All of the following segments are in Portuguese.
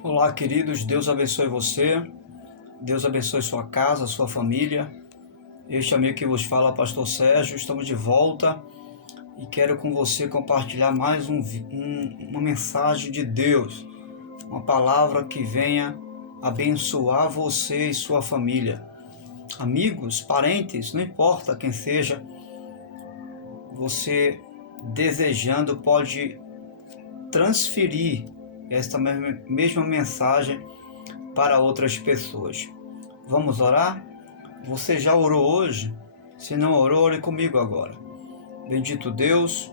Olá, queridos, Deus abençoe você, Deus abençoe sua casa, sua família. Este amigo que vos fala, Pastor Sérgio, estamos de volta e quero com você compartilhar mais uma mensagem de Deus, uma palavra que venha abençoar você e sua família. Amigos, parentes, não importa quem seja, você desejando pode transferir esta mesma mensagem para outras pessoas. Vamos orar? Você já orou hoje? Se não orou, ore comigo agora. Bendito Deus,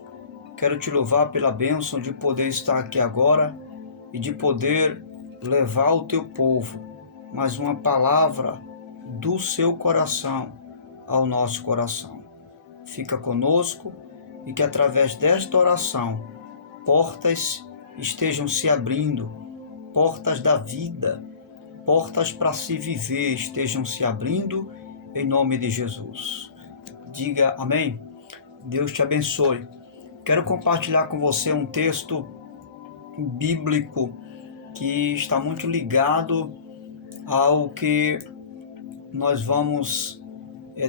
quero te louvar pela bênção de poder estar aqui agora e de poder levar ao teu povo mais uma palavra do seu coração ao nosso coração. Fica conosco e que através desta oração portas estejam se abrindo, portas da vida, portas para se viver estejam se abrindo em nome de Jesus. Diga amém. Deus te abençoe. Quero compartilhar com você um texto bíblico que está muito ligado ao que nós vamos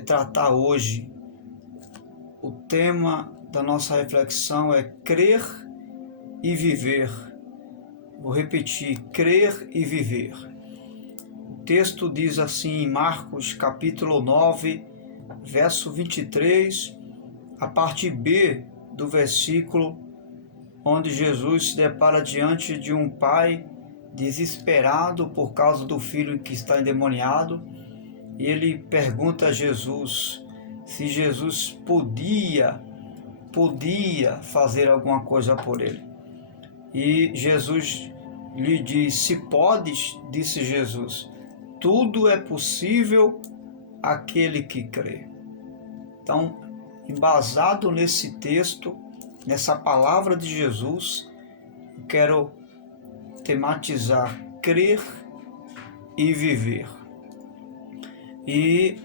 tratar hoje. O tema da nossa reflexão é crer e viver. Vou repetir, crer e viver. O texto diz assim em Marcos capítulo 9, verso 23, a parte B do versículo, onde Jesus se depara diante de um pai desesperado por causa do filho que está endemoniado. E ele pergunta a Jesus se Jesus podia fazer alguma coisa por ele. E Jesus lhe diz: se podes, disse Jesus, tudo é possível àquele que crê. Então, embasado nesse texto, nessa palavra de Jesus, eu quero tematizar crer e viver. E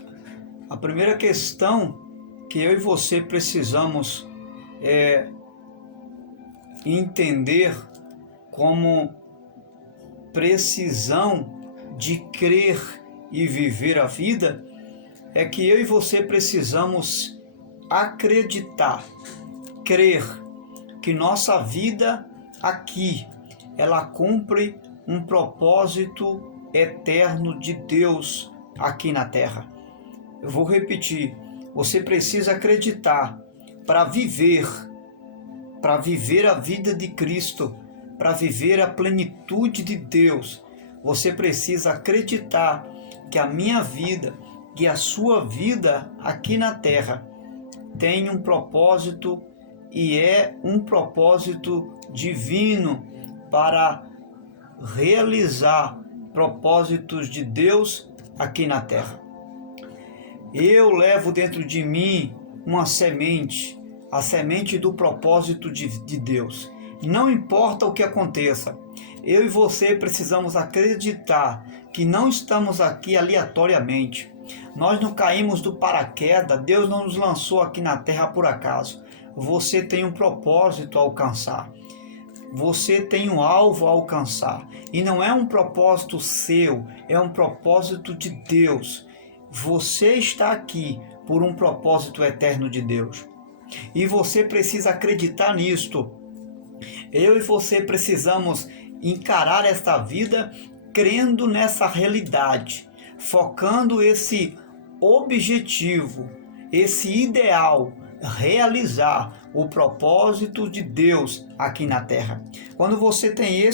a primeira questão que eu e você precisamos entender como precisão de crer e viver a vida é que eu e você precisamos acreditar, crer que nossa vida aqui ela cumpre um propósito eterno de Deus aqui na terra. Eu vou repetir, você precisa acreditar para viver a vida de Cristo, para viver a plenitude de Deus. Você precisa acreditar que a minha vida, que a sua vida aqui na terra tem um propósito e é um propósito divino para realizar propósitos de Deus aqui na terra. Eu levo dentro de mim uma semente, a semente do propósito de Deus. Não importa o que aconteça, eu e você precisamos acreditar que não estamos aqui aleatoriamente. Nós não caímos do paraquedas, Deus não nos lançou aqui na terra por acaso. Você tem um propósito a alcançar. Você tem um alvo a alcançar. E não é um propósito seu, é um propósito de Deus. Você está aqui por um propósito eterno de Deus. E você precisa acreditar nisto. Eu e você precisamos encarar esta vida crendo nessa realidade, focando esse objetivo, esse ideal, realizar o propósito de Deus aqui na terra. Quando você tem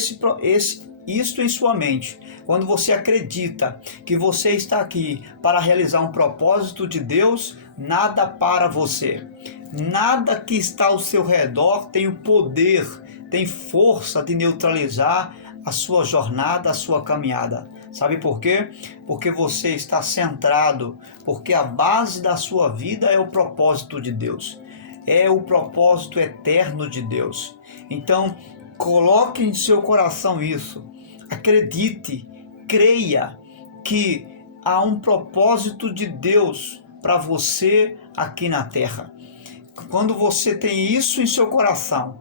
isto em sua mente, quando você acredita que você está aqui para realizar um propósito de Deus, nada para você. Nada que está ao seu redor tem o poder, tem força de neutralizar a sua jornada, a sua caminhada. Sabe por quê? Porque você está centrado, porque a base da sua vida é o propósito de Deus. É o propósito eterno de Deus. Então, coloque em seu coração isso. Acredite, creia que há um propósito de Deus para você aqui na terra. Quando você tem isso em seu coração,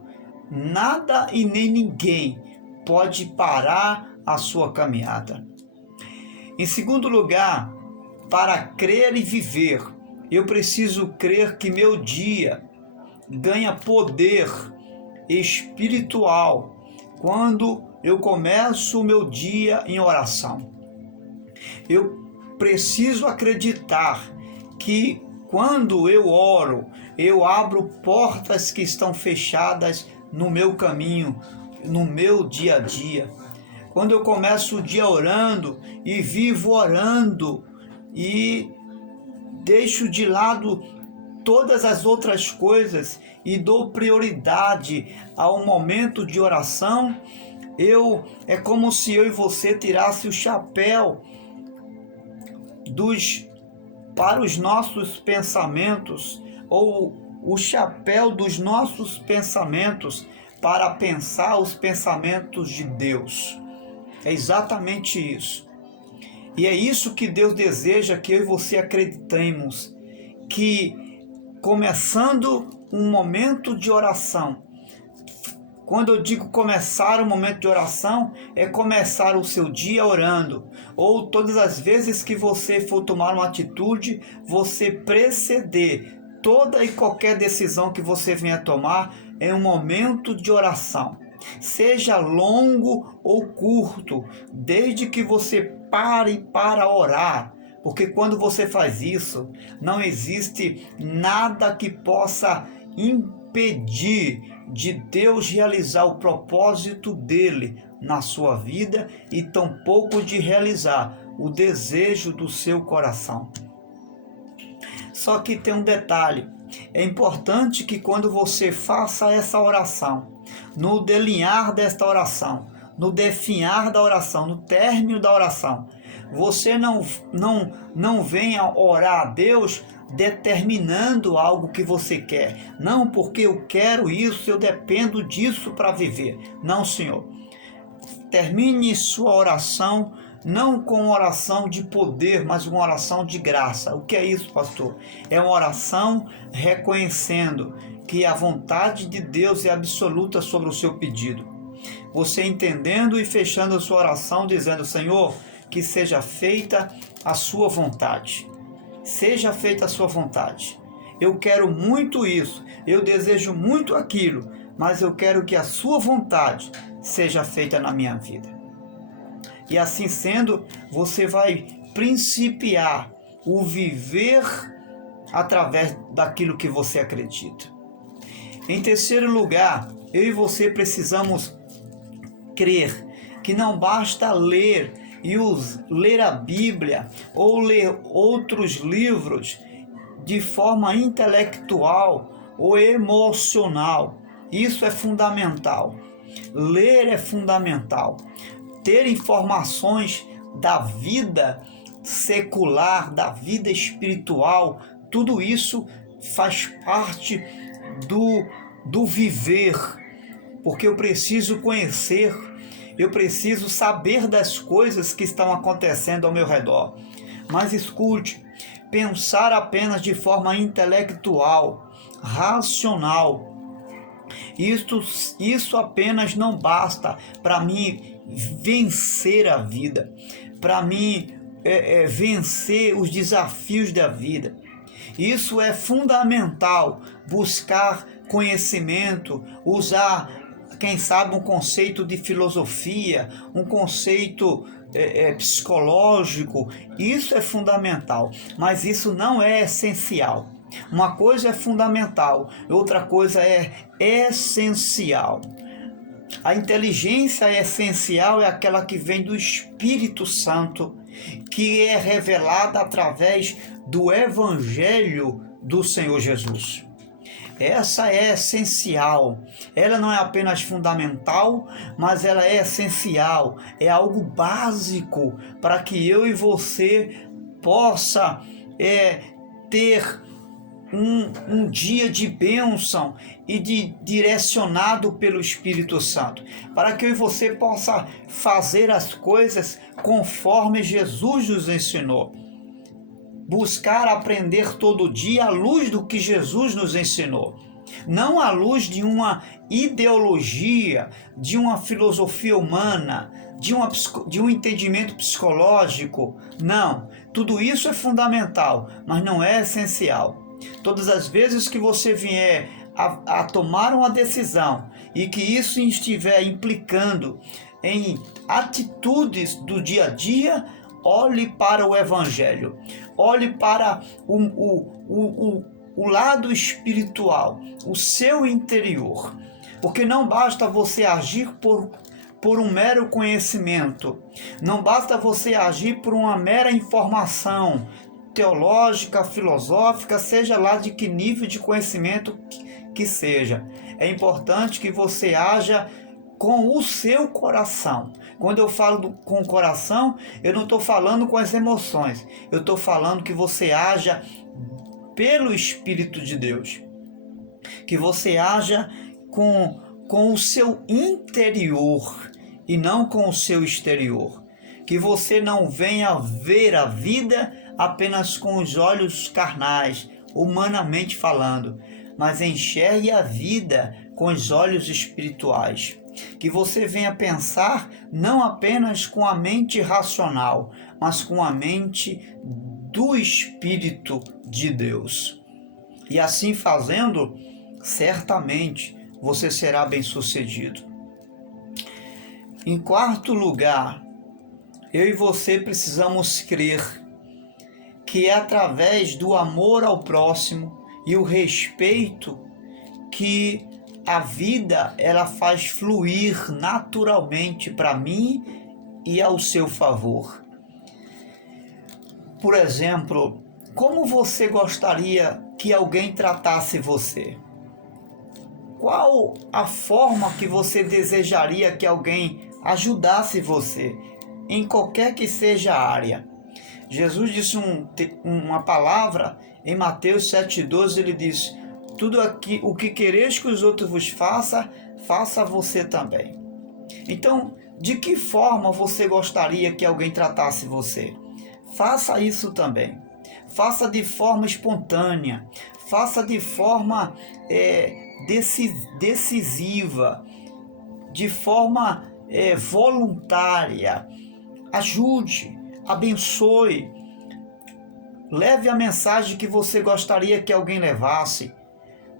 nada e nem ninguém pode parar a sua caminhada. Em segundo lugar, para crer e viver, eu preciso crer que meu dia ganha poder espiritual quando eu começo o meu dia em oração. Eu preciso acreditar que quando eu oro, eu abro portas que estão fechadas no meu caminho, no meu dia a dia. Quando eu começo o dia orando e vivo orando e deixo de lado todas as outras coisas e dou prioridade ao momento de oração, é como se eu e você tirasse o chapéu para os nossos pensamentos, ou o chapéu dos nossos pensamentos para pensar os pensamentos de Deus. É exatamente isso. E é isso que Deus deseja que eu e você acreditemos, que começando um momento de oração, quando eu digo começar o momento de oração, é começar o seu dia orando, ou todas as vezes que você for tomar uma atitude, você preceder toda e qualquer decisão que você venha tomar em um momento de oração. Seja longo ou curto, desde que você pare para orar, porque quando você faz isso, não existe nada que possa impedir de Deus realizar o propósito dele na sua vida e tampouco de realizar o desejo do seu coração. Só que tem um detalhe, é importante que quando você faça essa oração, no delinhar desta oração, no definhar da oração, no término da oração, você não venha orar a Deus determinando algo que você quer. Não, porque eu quero isso, eu dependo disso para viver. Não, Senhor. Termine sua oração não com uma oração de poder, mas uma oração de graça. O que é isso, pastor? É uma oração reconhecendo que a vontade de Deus é absoluta sobre o seu pedido. Você entendendo e fechando a sua oração, dizendo: Senhor, que seja feita a sua vontade. Seja feita a sua vontade. Eu quero muito isso, eu desejo muito aquilo, mas eu quero que a sua vontade seja feita na minha vida. E assim sendo, você vai principiar o viver através daquilo que você acredita. Em terceiro lugar, eu e você precisamos crer que não basta ler a Bíblia ou ler outros livros de forma intelectual ou emocional. Isso é fundamental. Ler é fundamental. Ter informações da vida secular, da vida espiritual, tudo isso faz parte do viver, porque eu preciso conhecer, eu preciso saber das coisas que estão acontecendo ao meu redor. Mas escute, pensar apenas de forma intelectual, racional, isso apenas não basta para mim vencer a vida, para mim vencer os desafios da vida. Isso é fundamental, buscar conhecimento, usar, quem sabe, um conceito de filosofia, um conceito psicológico. Isso é fundamental, mas isso não é essencial. Uma coisa é fundamental, outra coisa é essencial. A inteligência essencial é aquela que vem do Espírito Santo, que é revelada através do Evangelho do Senhor Jesus. Essa é essencial. Ela não é apenas fundamental, mas ela é essencial. É algo básico para que eu e você possa ter um dia de bênção e direcionado pelo Espírito Santo, para que eu e você possa fazer as coisas conforme Jesus nos ensinou. Buscar aprender todo dia à luz do que Jesus nos ensinou, não à luz de uma ideologia, de uma filosofia humana, de um entendimento psicológico. Não, tudo isso é fundamental, mas não é essencial. Todas as vezes que você vier a tomar uma decisão e que isso estiver implicando em atitudes do dia a dia, olhe para o Evangelho, olhe para o lado espiritual, o seu interior, porque não basta você agir por um mero conhecimento, não basta você agir por uma mera informação teológica, filosófica, seja lá de que nível de conhecimento que seja. É importante que você haja com o seu coração. Quando eu falo com o coração, eu não estou falando com as emoções, eu estou falando que você haja pelo Espírito de Deus, que você haja com o seu interior e não com o seu exterior, que você não venha ver a vida apenas com os olhos carnais, humanamente falando, mas enxergue a vida com os olhos espirituais. Que você venha pensar não apenas com a mente racional, mas com a mente do Espírito de Deus. E assim fazendo, certamente você será bem-sucedido. Em quarto lugar, eu e você precisamos crer que é através do amor ao próximo e o respeito que a vida ela faz fluir naturalmente para mim e ao seu favor. Por exemplo, como você gostaria que alguém tratasse você? Qual a forma que você desejaria que alguém ajudasse você, em qualquer que seja a área? Jesus disse uma palavra em Mateus 7,12, ele diz: tudo aqui, o que quereis que os outros vos façam, faça você também. Então, de que forma você gostaria que alguém tratasse você? Faça isso também. Faça de forma espontânea, faça de forma decisiva, de forma voluntária. Ajude, abençoe, leve a mensagem que você gostaria que alguém levasse.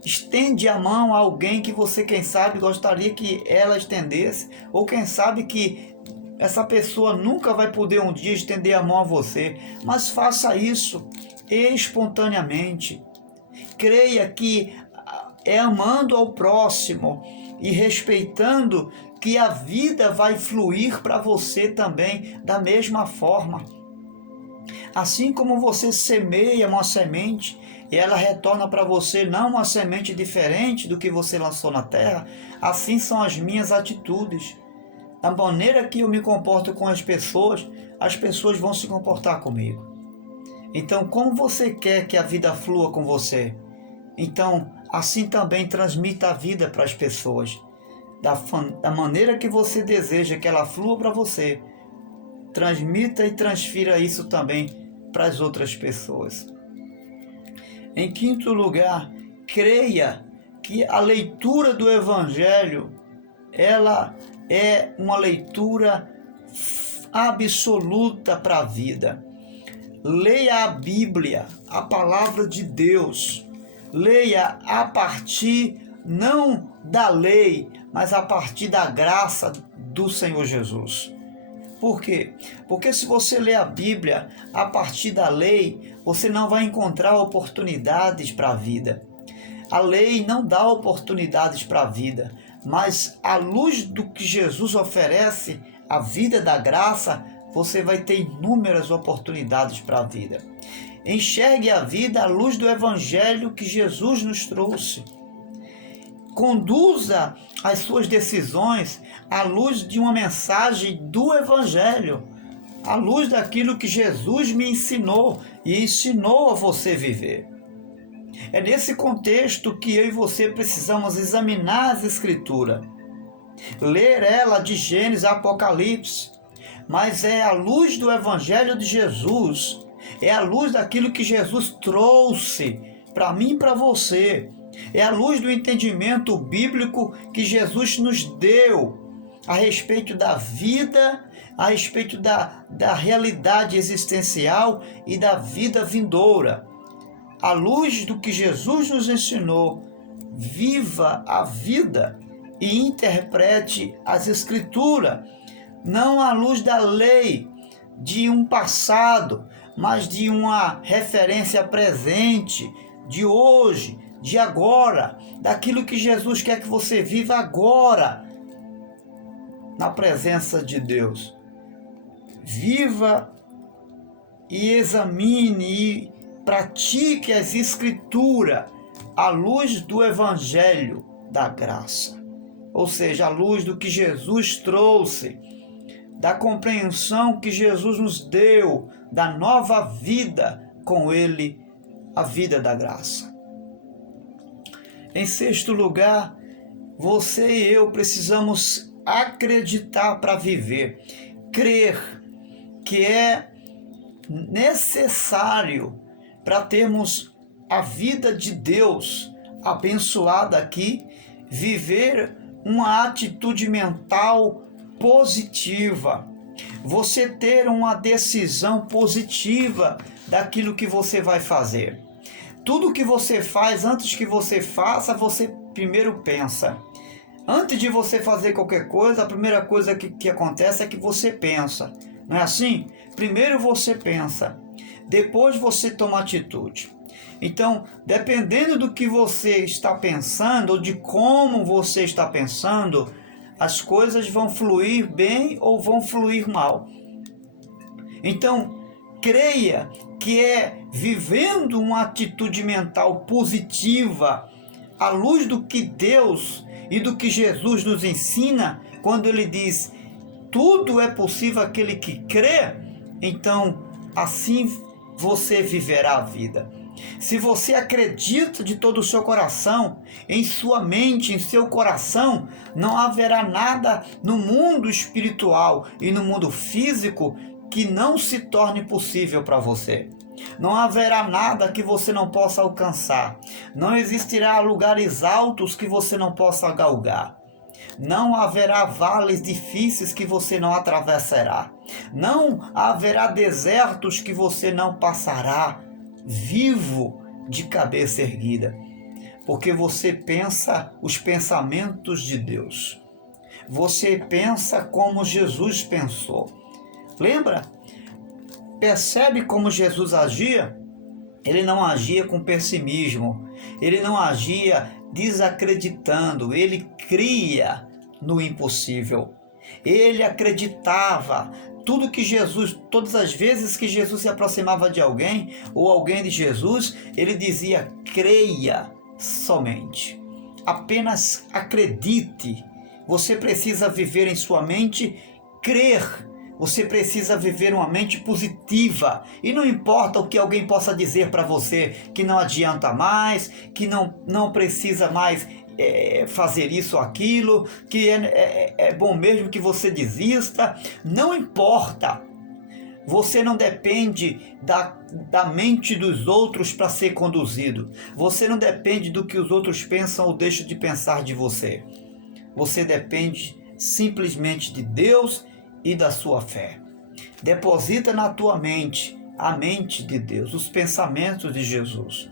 Estende a mão a alguém que você, quem sabe, gostaria que ela estendesse, ou quem sabe que essa pessoa nunca vai poder um dia estender a mão a você, mas faça isso espontaneamente. Creia que é amando ao próximo e respeitando que a vida vai fluir para você também da mesma forma. Assim como você semeia uma semente e ela retorna para você não uma semente diferente do que você lançou na terra, assim são as minhas atitudes. Da maneira que eu me comporto com as pessoas vão se comportar comigo. Então, como você quer que a vida flua com você? Então, assim também transmita a vida para as pessoas. Da maneira que você deseja que ela flua para você, transmita e transfira isso também para as outras pessoas. Em quinto lugar, creia que a leitura do Evangelho, ela é uma leitura absoluta para a vida. Leia a Bíblia, a palavra de Deus. Leia a partir não da lei, mas a partir da graça do Senhor Jesus. Por quê? Porque se você ler a Bíblia a partir da lei, você não vai encontrar oportunidades para a vida. A lei não dá oportunidades para a vida, mas à luz do que Jesus oferece, a vida da graça, você vai ter inúmeras oportunidades para a vida. Enxergue a vida à luz do Evangelho que Jesus nos trouxe. Conduza as suas decisões à luz de uma mensagem do Evangelho, à luz daquilo que Jesus me ensinou e ensinou a você viver. É nesse contexto que eu e você precisamos examinar as Escrituras, ler ela de Gênesis a Apocalipse, mas é à luz do Evangelho de Jesus, é à luz daquilo que Jesus trouxe para mim e para você, é à luz do entendimento bíblico que Jesus nos deu a respeito da vida a respeito da realidade existencial e da vida vindoura. À luz do que Jesus nos ensinou, viva a vida e interprete as Escrituras, não à luz da lei de um passado, mas de uma referência presente, de hoje, de agora, daquilo que Jesus quer que você viva agora, na presença de Deus. Viva e examine e pratique as Escrituras à luz do Evangelho da graça, ou seja, à luz do que Jesus trouxe, da compreensão que Jesus nos deu, da nova vida com Ele, a vida da graça. Em sexto lugar, você e eu precisamos acreditar para viver, crer que é necessário para termos a vida de Deus abençoada aqui, viver uma atitude mental positiva, você ter uma decisão positiva daquilo que você vai fazer. Tudo que você faz, antes que você faça, você primeiro pensa. Antes de você fazer qualquer coisa, a primeira coisa que acontece é que você pensa. Não é assim? Primeiro você pensa, depois você toma atitude. Então, dependendo do que você está pensando, ou de como você está pensando, as coisas vão fluir bem ou vão fluir mal. Então, creia que é vivendo uma atitude mental positiva, à luz do que Deus e do que Jesus nos ensina, quando Ele diz, tudo é possível aquele que crê, então assim você viverá a vida. Se você acredita de todo o seu coração, em sua mente, em seu coração, não haverá nada no mundo espiritual e no mundo físico que não se torne possível para você. Não haverá nada que você não possa alcançar. Não existirá lugares altos que você não possa galgar. Não haverá vales difíceis que você não atravessará. Não haverá desertos que você não passará vivo de cabeça erguida. Porque você pensa os pensamentos de Deus. Você pensa como Jesus pensou. Lembra? Percebe como Jesus agia? Ele não agia com pessimismo. Ele não agia desacreditando. Ele cria no impossível. Ele acreditava. Tudo que Jesus, todas as vezes que Jesus se aproximava de alguém, ou alguém de Jesus, ele dizia, creia somente. Apenas acredite. Você precisa viver em sua mente, crer. Você precisa viver uma mente positiva. E não importa o que alguém possa dizer para você, que não adianta mais, que não precisa mais fazer isso ou aquilo, que é bom mesmo que você desista. Não importa. Você não depende da mente dos outros para ser conduzido. Você não depende do que os outros pensam ou deixam de pensar de você. Você depende simplesmente de Deus e da sua fé. Deposita na tua mente a mente de Deus, os pensamentos de Jesus.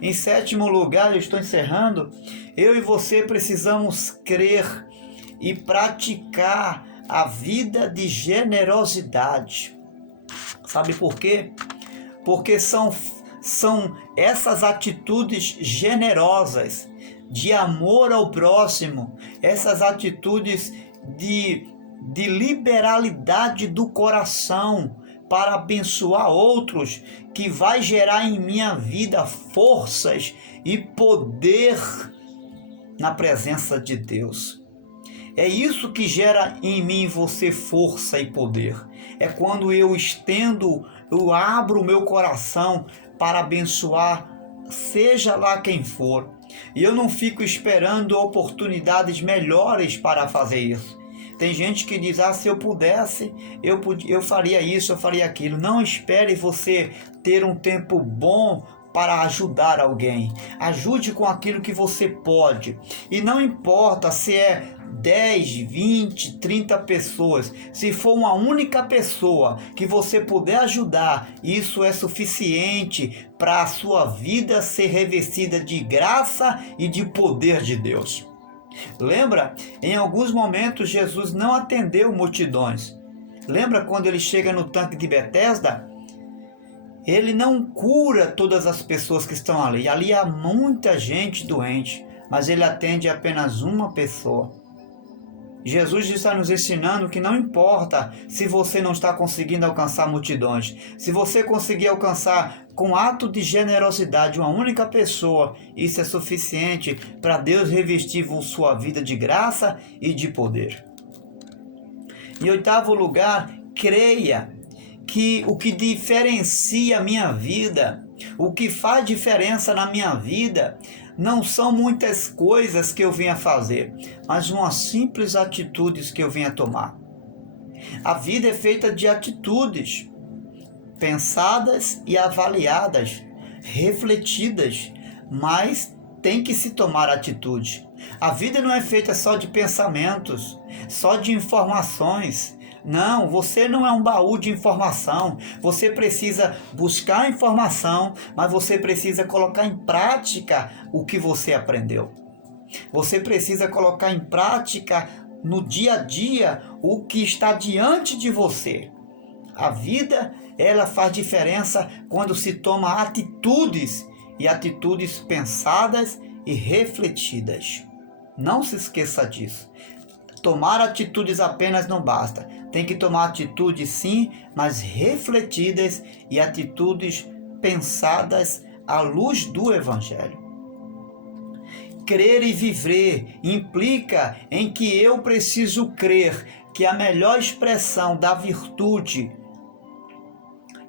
Em sétimo lugar, eu estou encerrando, eu e você precisamos crer e praticar a vida de generosidade. Sabe por quê? Porque são essas atitudes generosas, de amor ao próximo, essas atitudes de liberalidade do coração para abençoar outros, que vai gerar em minha vida forças e poder na presença de Deus. É isso que gera em mim e você força e poder. É quando eu abro o meu coração para abençoar, seja lá quem for. E eu não fico esperando oportunidades melhores para fazer isso. Tem gente que diz, se eu pudesse, eu faria isso, eu faria aquilo. Não espere você ter um tempo bom para ajudar alguém. Ajude com aquilo que você pode. E não importa se é 10, 20, 30 pessoas, se for uma única pessoa que você puder ajudar, isso é suficiente para a sua vida ser revestida de graça e de poder de Deus. Lembra? Em alguns momentos Jesus não atendeu multidões. Lembra quando ele chega no tanque de Betesda? Ele não cura todas as pessoas que estão ali. Ali há muita gente doente, mas ele atende apenas uma pessoa. Jesus está nos ensinando que não importa se você não está conseguindo alcançar multidões. Se você conseguir alcançar com ato de generosidade uma única pessoa, isso é suficiente para Deus revestir sua vida de graça e de poder. Em oitavo lugar, creia que o que diferencia a minha vida, o que faz diferença na minha vida, não são muitas coisas que eu venha fazer, mas umas simples atitudes que eu venha tomar. A vida é feita de atitudes pensadas e avaliadas, refletidas, mas tem que se tomar atitude. A vida não é feita só de pensamentos, só de informações. Não, você não é um baú de informação. Você precisa buscar informação, mas você precisa colocar em prática o que você aprendeu. Você precisa colocar em prática no dia a dia o que está diante de você. A vida, ela faz diferença quando se toma atitudes, e atitudes pensadas e refletidas. Não se esqueça disso. Tomar atitudes apenas não basta. Tem que tomar atitudes sim, mas refletidas e atitudes pensadas à luz do Evangelho. Crer e viver implica em que eu preciso crer que a melhor expressão da virtude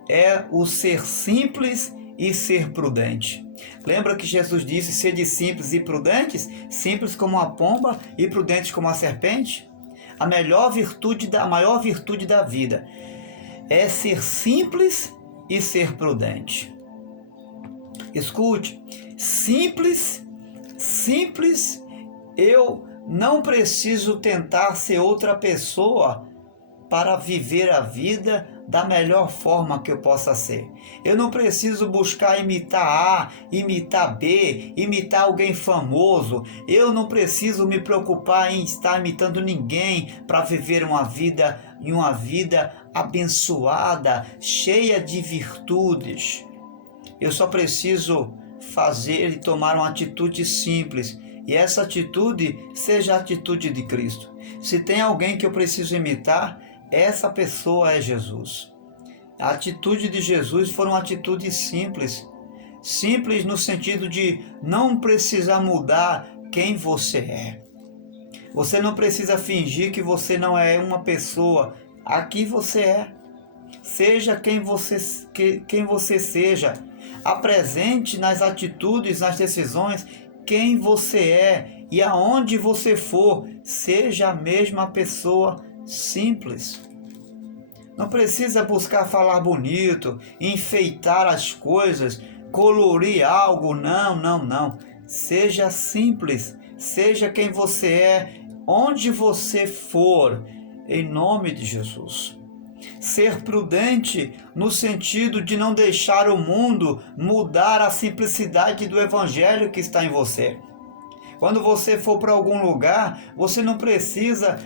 é o ser simples e ser prudente. Lembra que Jesus disse: sede simples e prudentes, simples como a pomba e prudentes como a serpente? A maior virtude da vida é ser simples e ser prudente. Escute, simples, eu não preciso tentar ser outra pessoa para viver a vida da melhor forma que eu possa ser. Eu não preciso buscar imitar A, imitar B, imitar alguém famoso. Eu não preciso me preocupar em estar imitando ninguém para viver uma vida abençoada, cheia de virtudes. Eu só preciso fazer e tomar uma atitude simples. E essa atitude seja a atitude de Cristo. Se tem alguém que eu preciso imitar, essa pessoa é Jesus. A atitude de Jesus foi uma atitude simples. Simples no sentido de não precisar mudar quem você é. Você não precisa fingir que você não é uma pessoa. Aqui você é. Seja quem você seja. Apresente nas atitudes, nas decisões, quem você é. E aonde você for, seja a mesma pessoa simples. Não precisa buscar falar bonito, enfeitar as coisas, colorir algo. Não. Seja simples. Seja quem você é, onde você for, em nome de Jesus. Ser prudente no sentido de não deixar o mundo mudar a simplicidade do Evangelho que está em você. Quando você for para algum lugar, você não precisa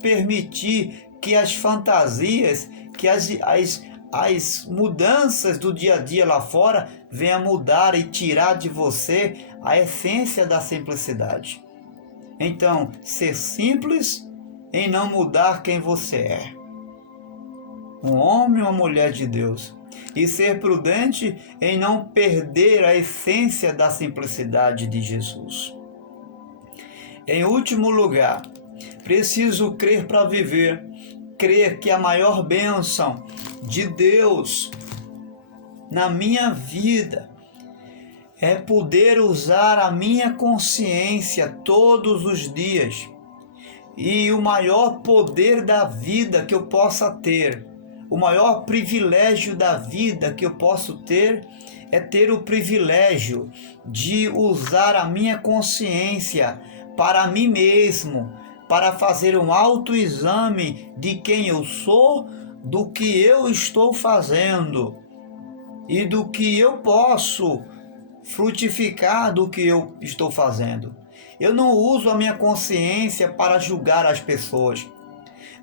permitir que as fantasias, que as mudanças do dia a dia lá fora venham mudar e tirar de você a essência da simplicidade. Então, ser simples em não mudar quem você é. Um homem ou uma mulher de Deus. E ser prudente em não perder a essência da simplicidade de Jesus. Em último lugar, preciso crer para viver. Crer que a maior bênção de Deus na minha vida é poder usar a minha consciência todos os dias. E o maior poder da vida que eu possa ter, o maior privilégio da vida que eu posso ter, é ter o privilégio de usar a minha consciência para mim mesmo, para fazer um autoexame de quem eu sou, do que eu estou fazendo e do que eu posso frutificar do que eu estou fazendo. Eu não uso a minha consciência para julgar as pessoas.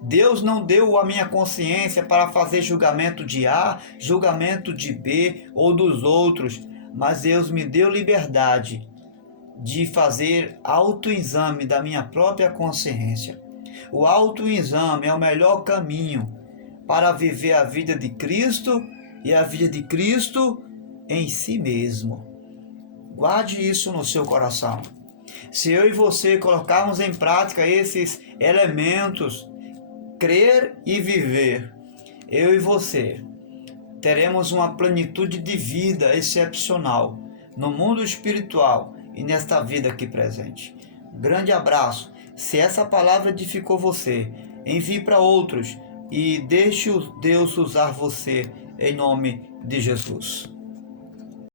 Deus não deu a minha consciência para fazer julgamento de A, julgamento de B ou dos outros, mas Deus me deu liberdade de fazer autoexame da minha própria consciência. O autoexame é o melhor caminho para viver a vida de Cristo e a vida de Cristo em si mesmo. Guarde isso no seu coração. Se eu e você colocarmos em prática esses elementos, crer e viver, eu e você teremos uma plenitude de vida excepcional no mundo espiritual e nesta vida aqui presente. Um grande abraço. Se essa palavra edificou você, envie para outros e deixe Deus usar você em nome de Jesus.